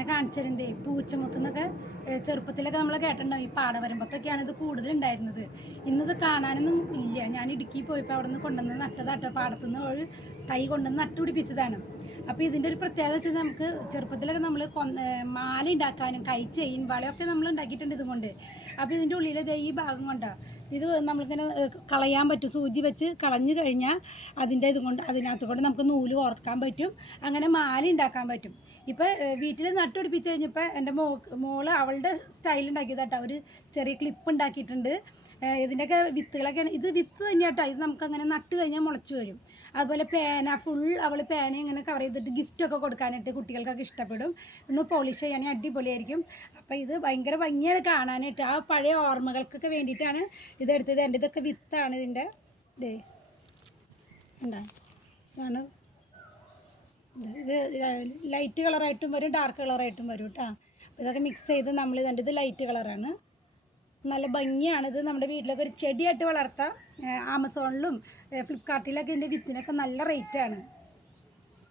ഇന്നലെ കാണിച്ചതിൻ്റെ പൂച്ചമുത്തെന്നൊക്കെ ചെറുപ്പത്തിലൊക്കെ നമ്മൾ കേട്ടിട്ടുണ്ടാവും. ഈ പാടവരമ്പത്തൊക്കെയാണ് ഇത് കൂടുതലുണ്ടായിരുന്നത്. ഇന്നത് കാണാനൊന്നും ഇല്ല. ഞാൻ ഇടുക്കി പോയപ്പോൾ അവിടെ നിന്ന് കൊണ്ടുവന്ന് നട്ടതാട്ടോ. പാടത്തുനിന്ന് ഒരു തൈ കൊണ്ടുവന്ന് നട്ടുപിടിപ്പിച്ചതാണ്. അപ്പോൾ ഇതിൻ്റെ ഒരു പ്രത്യേകത വെച്ചാൽ നമുക്ക് ചെറുപ്പത്തിലൊക്കെ നമ്മൾ മാല ഉണ്ടാക്കാനും കൈ ചെയിൻ വളയൊക്കെ നമ്മൾ ഉണ്ടാക്കിയിട്ടുണ്ട് ഇതുകൊണ്ട്. അപ്പോൾ ഇതിൻ്റെ ഉള്ളിൽ ഈ ഭാഗം കൊണ്ടാണ് ഇത് നമ്മളിങ്ങനെ കളയാൻ പറ്റും. സൂചി വെച്ച് കളഞ്ഞു കഴിഞ്ഞാൽ അതിൻ്റെ ഇതുകൊണ്ട് അതിനകത്ത് കൊണ്ട് നമുക്ക് നൂല് കോർക്കാൻ പറ്റും. അങ്ങനെ മാല ഉണ്ടാക്കാൻ പറ്റും. ഇപ്പോൾ വീട്ടിൽ നട്ടുപിടിപ്പിച്ച് കഴിഞ്ഞപ്പോൾ എൻ്റെ മോള് അവളുടെ സ്റ്റൈൽ ഉണ്ടാക്കിയതാട്ടോ. ഒരു ചെറിയ ക്ലിപ്പ് ഉണ്ടാക്കിയിട്ടുണ്ട്. ഇതിൻ്റെയൊക്കെ വിത്തുകളൊക്കെയാണ്. ഇത് വിത്ത് തന്നെയാട്ടോ. ഇത് നമുക്കങ്ങനെ നട്ട് കഴിഞ്ഞാൽ മുളച്ച് വരും. അതുപോലെ പേന ഫുൾ അവൾ പേന ഇങ്ങനെ കവർ ചെയ്തിട്ട് ഗിഫ്റ്റൊക്കെ കൊടുക്കാനായിട്ട് കുട്ടികൾക്കൊക്കെ ഇഷ്ടപ്പെടും. ഒന്ന് പോളിഷ് ചെയ്യാണെങ്കിൽ അടിപൊളിയായിരിക്കും. അപ്പോൾ ഇത് ഭയങ്കര ഭംഗിയാണ് കാണാനായിട്ട്. ആ പഴയ ഓർമ്മകൾക്കൊക്കെ വേണ്ടിയിട്ടാണ് ഇതെടുത്തത്. എൻ്റെ ഇതൊക്കെ വിത്താണ് ഇതിൻ്റെ. ഇതേ ഉണ്ടാ ഇതാണ്. ഇത് ലൈറ്റ് കളറായിട്ടും വരും ഡാർക്ക് കളറായിട്ടും വരും കേട്ടോ. ഇതൊക്കെ മിക്സ് ചെയ്ത് നമ്മൾ ഇതുണ്ട്. ഇത് ലൈറ്റ് കളറാണ്. നല്ല ഭംഗിയാണ്. ഇത് നമ്മുടെ വീട്ടിലൊക്കെ ഒരു ചെടിയായിട്ട് വളർത്താം. ആമസോണിലും ഫ്ലിപ്കാർട്ടിലൊക്കെ ഇതിൻ്റെ വിത്തിനൊക്കെ നല്ല റേറ്റാണ്.